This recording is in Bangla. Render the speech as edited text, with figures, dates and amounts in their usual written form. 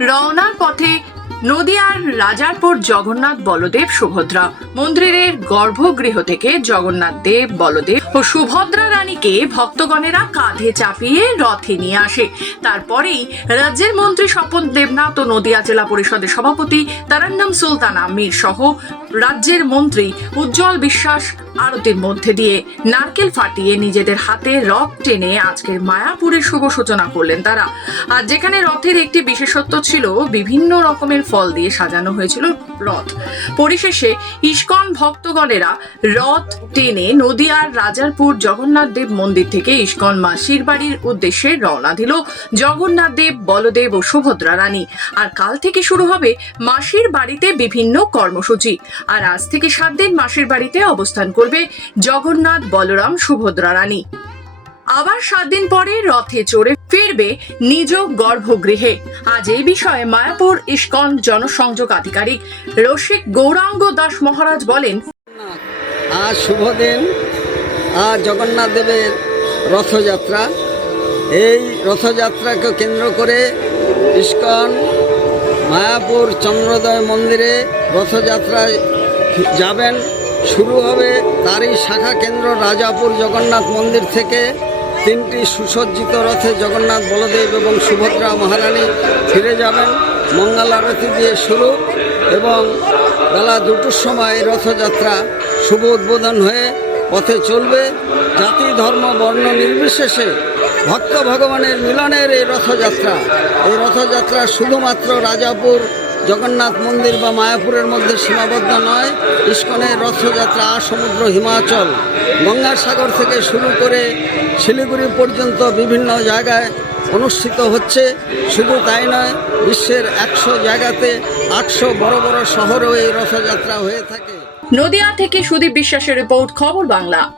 রওনার পথে নদিয়ার রাজারপুর জগন্নাথ বলদেব সুভদ্রা মন্দিরের গর্ভগৃহ থেকে জগন্নাথ দেব বলদেব ও সুভদ্রা রানীকে ভক্তগণেরা কাঁধে চাপিয়ে রথে নিয়ে আসে। তারপরেই রাজ্যের মন্ত্রী স্বপন দেবনাথ ও নদিয়া জেলা পরিষদের সভাপতি তারান্নাম সুলতানা মীর সহ রাজ্যের মন্ত্রী উজ্জ্বল বিশ্বাস আরতির মধ্যে দিয়ে নারকেল ফাটিয়ে নিজেদের হাতে রথ টেনে আজকের মায়াপুরের শুভ সূচনা করলেন তারা। আর যেখানে রথের একটি বিশেষত্ব ছিল, বিভিন্ন রকমের ফল দিয়ে সাজানো হয়েছিল রথ। পরিশেষে ইস্কন ভক্তগণেরা রথ টেনে নদিয়ার রাজারপুর জগন্নাথ দেব মন্দির থেকে ইস্কন মাসির বাড়ির উদ্দেশ্যে রওনা দিল জগন্নাথ দেব, বলদেব ও সুভদ্রা রানী। আর কাল থেকে শুরু হবে মাসির বাড়িতে বিভিন্ন কর্মসূচি। আর আজ থেকে 7 দিন মাসির বাড়িতে অবস্থান করবে জগন্নাথ, বলরাম, সুভদ্রা রানী। আবার 7 দিন পরে রথে চড়ে ফিরবে নিজ গর্ভগৃহে। আজ এই বিষয়ে মায়াপুর ইস্কন জনসংযোগ আধিকারিক রসিক গৌরাঙ্গ দাস মহারাজ বলেন, আজ শুভ দিন, আজ জগন্নাথ দেবের রথযাত্রা। এই রথযাত্রাকে কেন্দ্র করে ইস্কন মায়াপুর চন্দ্রোদয় মন্দিরে রথযাত্রায় যাবেন। শুরু হবে তারই শাখা কেন্দ্র রাজাপুর জগন্নাথ মন্দির থেকে। 3টি সুসজ্জিত রথে জগন্নাথ, বলদেব এবং সুভদ্রা মহারানী ফিরে যাবেন। মঙ্গল আরতি দিয়ে শুরু এবং বেলা 2টোর সময় রথযাত্রা শুভ উদ্বোধন হয়ে পথে চলবে। জাতি, ধর্ম, বর্ণ নির্বিশেষে ভক্ত ভগবানের মিলনের এই রথযাত্রা। এই রথযাত্রা শুধুমাত্র রাজাপুর জগন্নাথ মন্দির বা মায়াপুরের মধ্যে সীমাবদ্ধ নয়। ইস্কনের রথযাত্রা সমুদ্র, হিমাচল, গঙ্গাসাগর থেকে শুরু করে শিলিগুড়ি পর্যন্ত বিভিন্ন জায়গায় অনুষ্ঠিত হচ্ছে। শুধু তাই নয়, বিশ্বের 100 জায়গাতে 800 বড় বড় শহরেও এই রথযাত্রা হয়ে থাকে। নদিয়া থেকে সুদীপ বিশ্বাসের রিপোর্ট, খবর বাংলা।